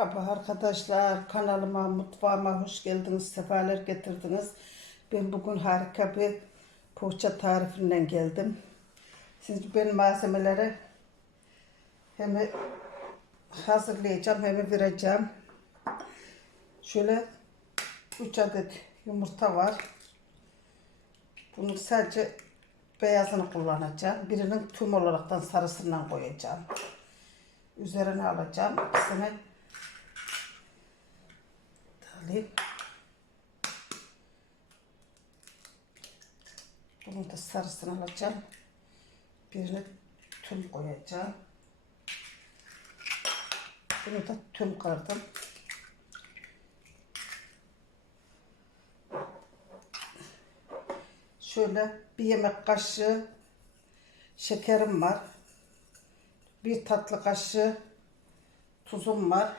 Merhaba arkadaşlar, kanalıma, mutfağıma hoş geldiniz, sefalar getirdiniz. Ben bugün harika bir poğaça tarifinden geldim. Şimdi ben malzemeleri hem hazırlayacağım hem vereceğim. Şöyle 3 adet yumurta var. Bunu sadece beyazını kullanacağım. Birinin tüm olaraktan sarısından koyacağım. Üzerine alacağım. İkisini alayım. Bunun da sarısını alacağım. Birini tüm koyacağım. Bunu da tüm kırdım. Şöyle bir yemek kaşığı şekerim var. Bir tatlı kaşığı tuzum var.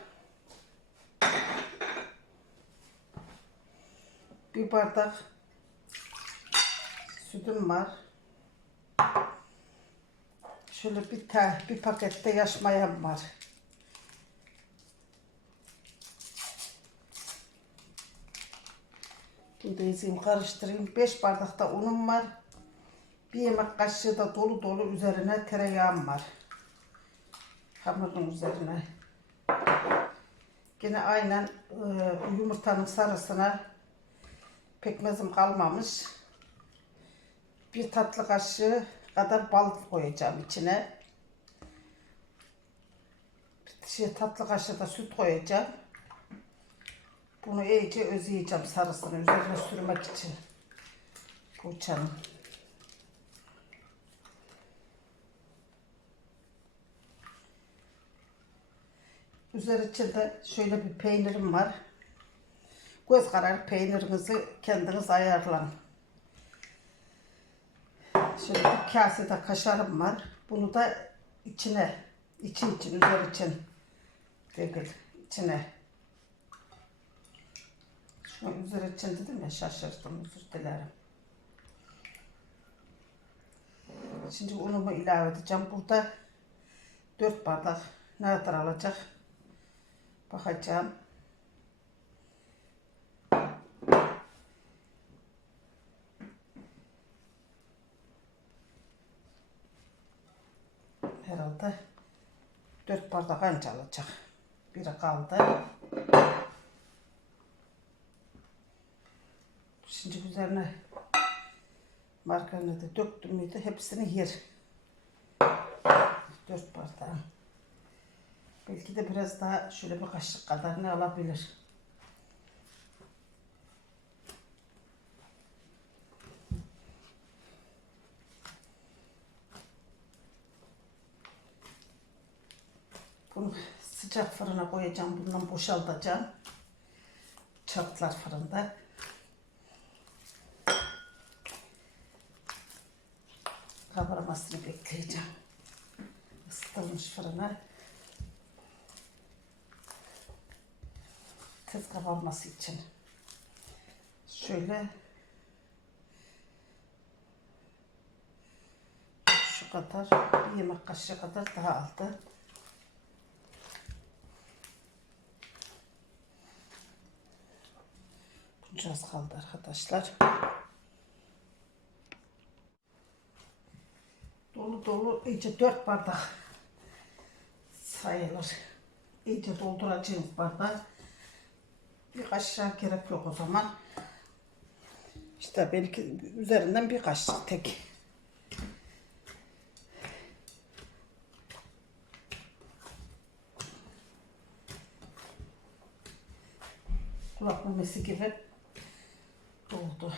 Bir bardak sütüm var. Şöyle bir tane bir pakette yaş mayam var. Bunu da ezeyim karıştırayım. 5 bardak da unum var. Bir yemek kaşığı da dolu dolu üzerine tereyağım var. Hamurun üzerine. Yine aynen e, yumurtanın sarısına pekmezim kalmamış. Bir tatlı kaşığı kadar bal koyacağım içine. Bir şey, tatlı kaşığı da süt koyacağım. Bunu iyice özleyeceğim sarısını üzerine sürmek için. Poğaçanın. Üzeri içinde şöyle bir peynirim var. Göz kararı peynirinizi kendiniz ayarlayın. Şöyle bir kasede kaşarım var. Bunu da içine, için için, üzeri için değil, içine. Şunu üzeri için dedim ya şaşırdım, özür dilerim. Şimdi unumu ilave edeceğim. Burada 4 bardak ne kadar alacak? Bakacağım. Herhalde 4 bardak anca alacak. Biri kaldı. Şimdi üzerine margarini de döktüm müydü hepsini yer. 4 bardak. Belki de biraz daha şöyle bir kaşık kadar ne alabilir. Bunu sıcak fırına koyacağım. Bundan boşaltacağım. Çatlar fırında. Kabarmasını bekleyeceğim. Isıtılmış fırına. Tez kabarması için. Şöyle şu kadar bir yemek kaşığı kadar daha aldı. Bunca az kaldı arkadaşlar. Dolu dolu iyice dört bardak sayılır. İyice dolduracağız bardağı. Bir kaşığa gerek yok o zaman. İşte belki üzerinden bir kaşık tek. Kulak memesi gibi oldu.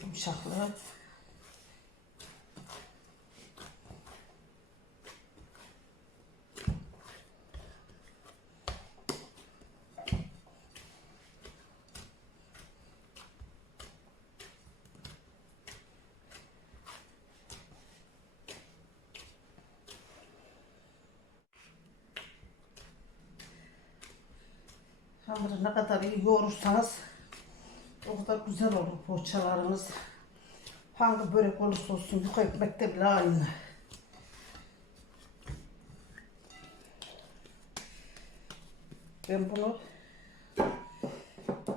Yumuşaklığı. Hamuru ne kadar iyi yoğurursanız kadar güzel olur poğaçalarınız. Hangi börek olursa olsun yufka ekmekte bile aynı. Ben bunu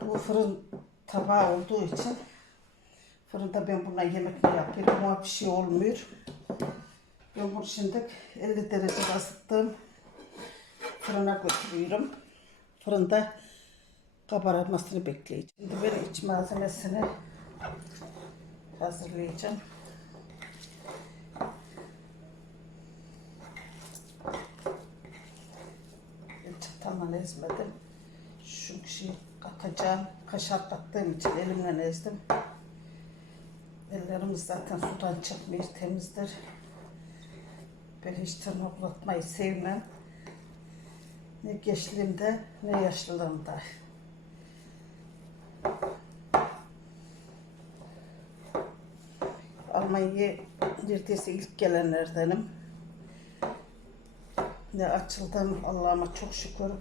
bu fırın tabağı olduğu için fırında ben buna yemek yapıyorum ama bir şey olmuyor. Ben bunu şimdi 50 derecede ısıttım. Fırına götürüyorum. Fırında kabarmasını bekleyeceğim. Şimdi ben iç malzemesini hazırlayacağım. Çatalla ezmedim. Şu şeyi katacağım. Kaşar kattığım için elimle ezdim. Ellerimiz zaten sudan çıkmıyor, temizdir. Ben hiç tırnak uzatmayı sevmem. Ne gençliğimde ne yaşlılığımda. Almanya'ya neredeyse ilk gelenlerdenim. Ne açıldım Allah'ıma çok şükür.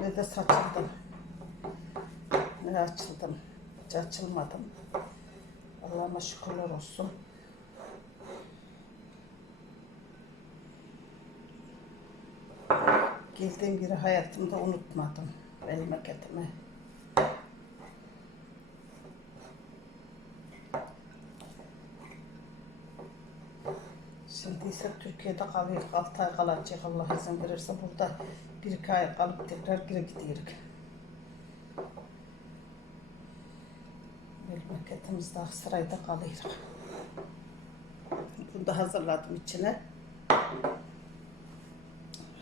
Ne de saçıldım. Ne açıldım. Hiç açılmadım. Allah'ıma şükürler olsun. Geldiğim yeri hayatımda unutmadım. Memleketimi. Şimdi ise Türkiye'de kalıyor. 6 ay kalacak Allah izin verirse burada bir iki ay kalıp tekrar geri gidiyoruz. Memleketimizde Aksaray'da kalıyoruz. Bunu da hazırladım içine.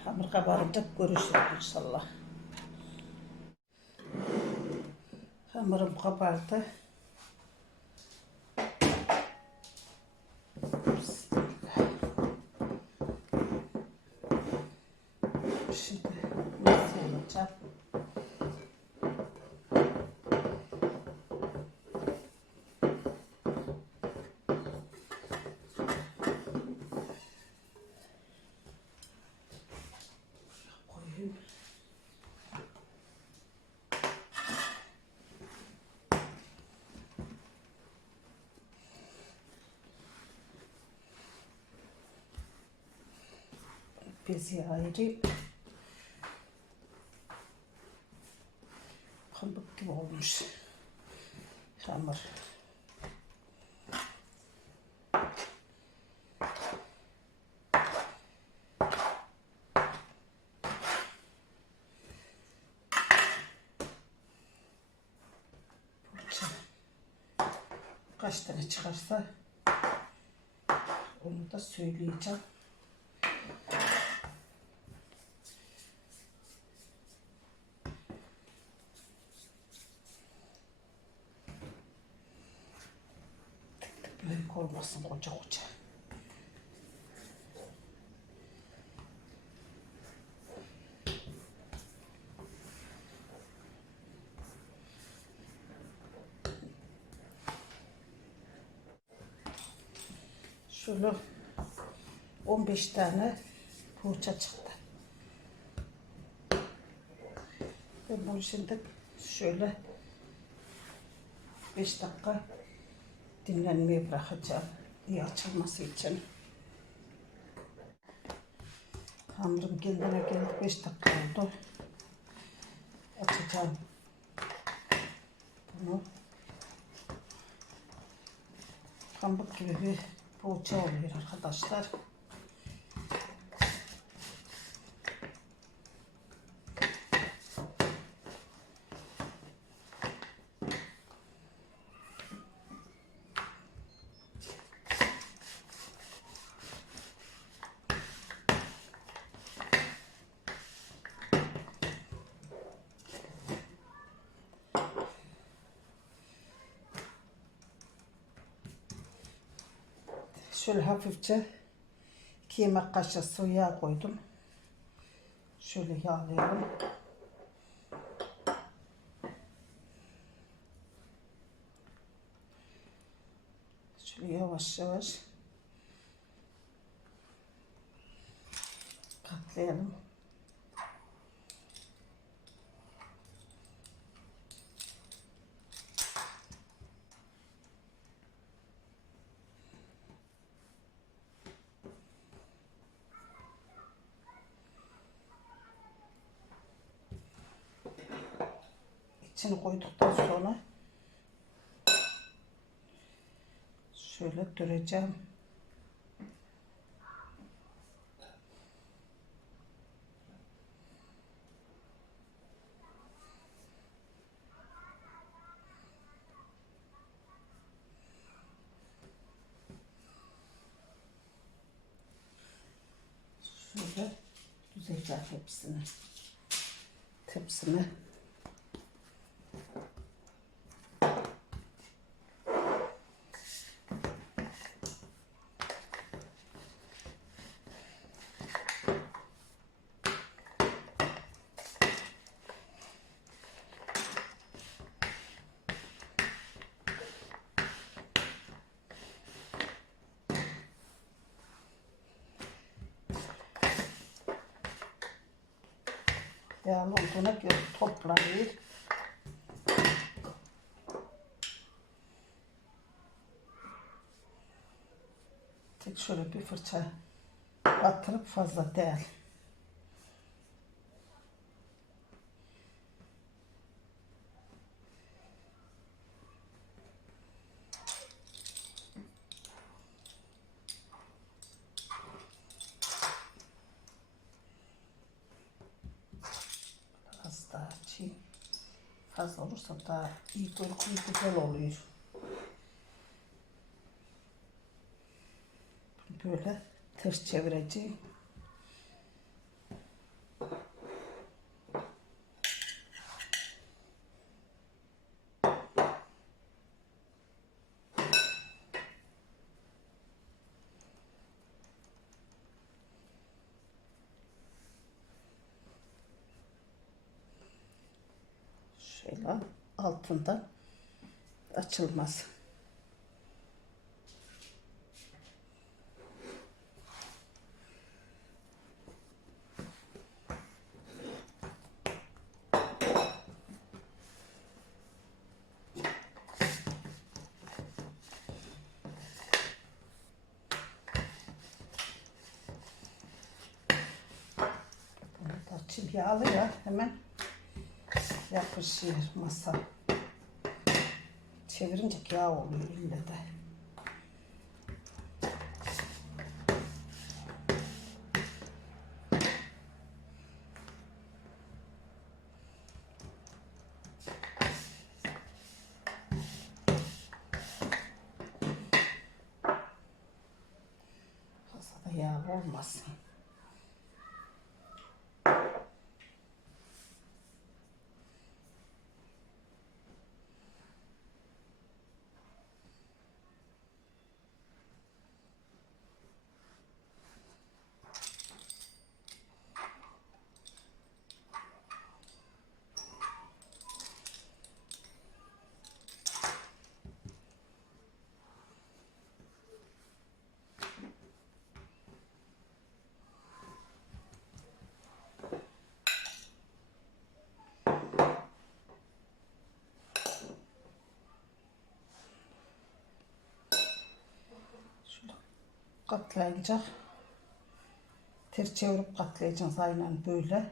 Hamur kabarınca görüşürüz inşallah. Hamurum kabardı. Bezi ayırayım. Pamuk gibi olmuş. Hamur. Kaç tane çıkarsa onu da söyleyeceğim. Şöyle 15 tane poğaça çıktı. Ben bunu şimdi şöyle 5 dakika dinlenmeye bırakacağım. İyi açılması için. Hamurum kendine geldi. 5 dakika oldu. Açacağım. Bunu. Pamuk gibi bir poğaça oluyor arkadaşlar. Şöyle hafifçe iki yemek kaşığı sıvı yağ koydum. Şöyle yağlayalım. Şöyle yavaş yavaş katlayalım. İçini koyduktan sonra şöyle düreceğim. Şöyle düzeceğim hepsini. Tepsime. Değerli olduğuna göre toplayayım. Tek şöyle bir fırça batırıp fazla değil. Az daha çiğ. Fazla olursa daha iyi görküm güzel oluyor. Böyle ters çevireceğim. Şöyle altından açılmaz. Bunu da açayım yağlı ya hemen yapışır masa. Çevirince yağ oluyor ille de. Fazla da yağ olmasın. Şöyle katlayacak. Ters çevirip katlayacağız aynen böyle.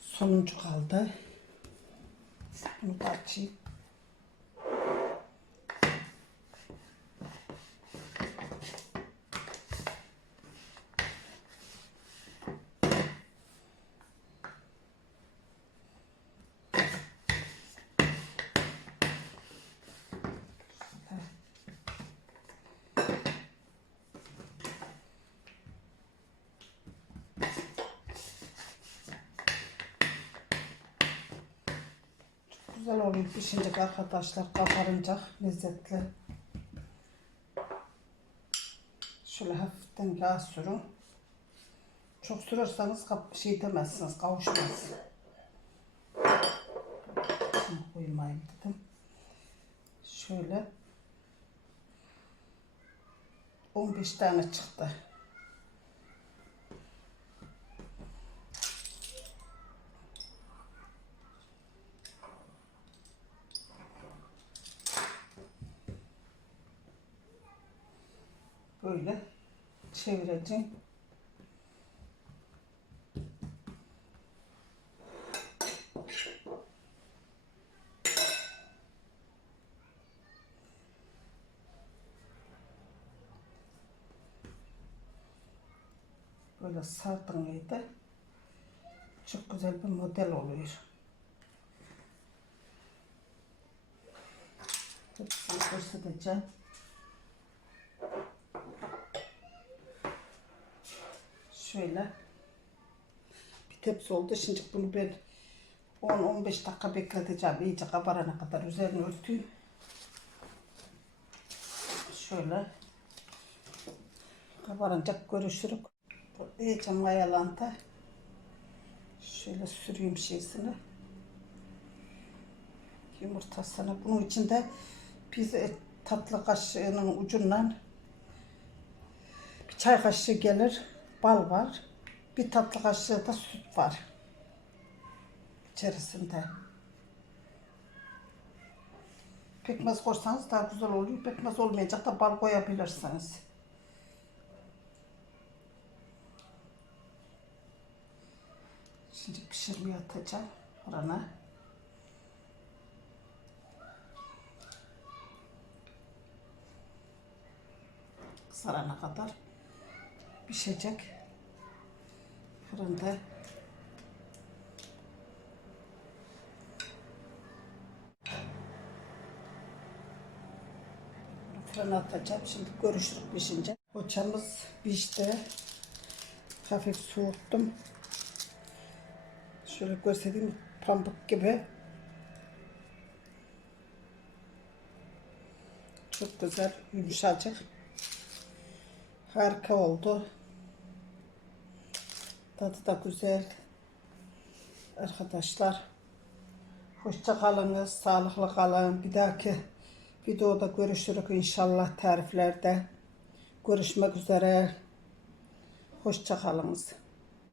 Sonuncu kaldı. Bunu da açayım. Güzel oluyor pişince arkadaşlar kabarınca lezzetli. Şöyle hafiften yağ sürün. Çok sürerseniz kap şey demezsiniz, kavuşmaz. Şunu koymayayım dedim. Şöyle 15 tane çıktı. Böyle çevireceğim. Böyle sardın mıydı? Çok güzel bir model oluyor. Hepsini göstereceğim. Şöyle. Bir tepsi oldu. Şimdi bunu ben 10-15 dakika bekleteceğim. İyice kabarana kadar üzerine örteyim. Şöyle. Kabarınca görüşürük. Bu iyice mayalandı. Şöyle süreyim şeysini. Yumurtasını. Bunun içinde biz tatlı kaşığının ucundan bir çay kaşığı gelir. Bal var. Bir tatlı kaşığı da süt var. içerisinde. Pekmez koysanız daha güzel oluyor. Pekmez olmayacak da bal koyabilirsiniz. Şimdi pişirmeye atacağım orana. Sarana kadar pişecek. Fırında. Fırına atacağım. Şimdi görüşürüz pişince. Poğaçamız pişti. Hafif soğuttum. Şöyle göstereyim pamuk gibi. Çok güzel yumuşacık. Harika oldu. Tadı da güzel. Arkadaşlar. Hoşça kalınız. Sağlıklı kalın. Bir dahaki videoda görüşürük inşallah tariflerde. Görüşmek üzere. Hoşça kalınız.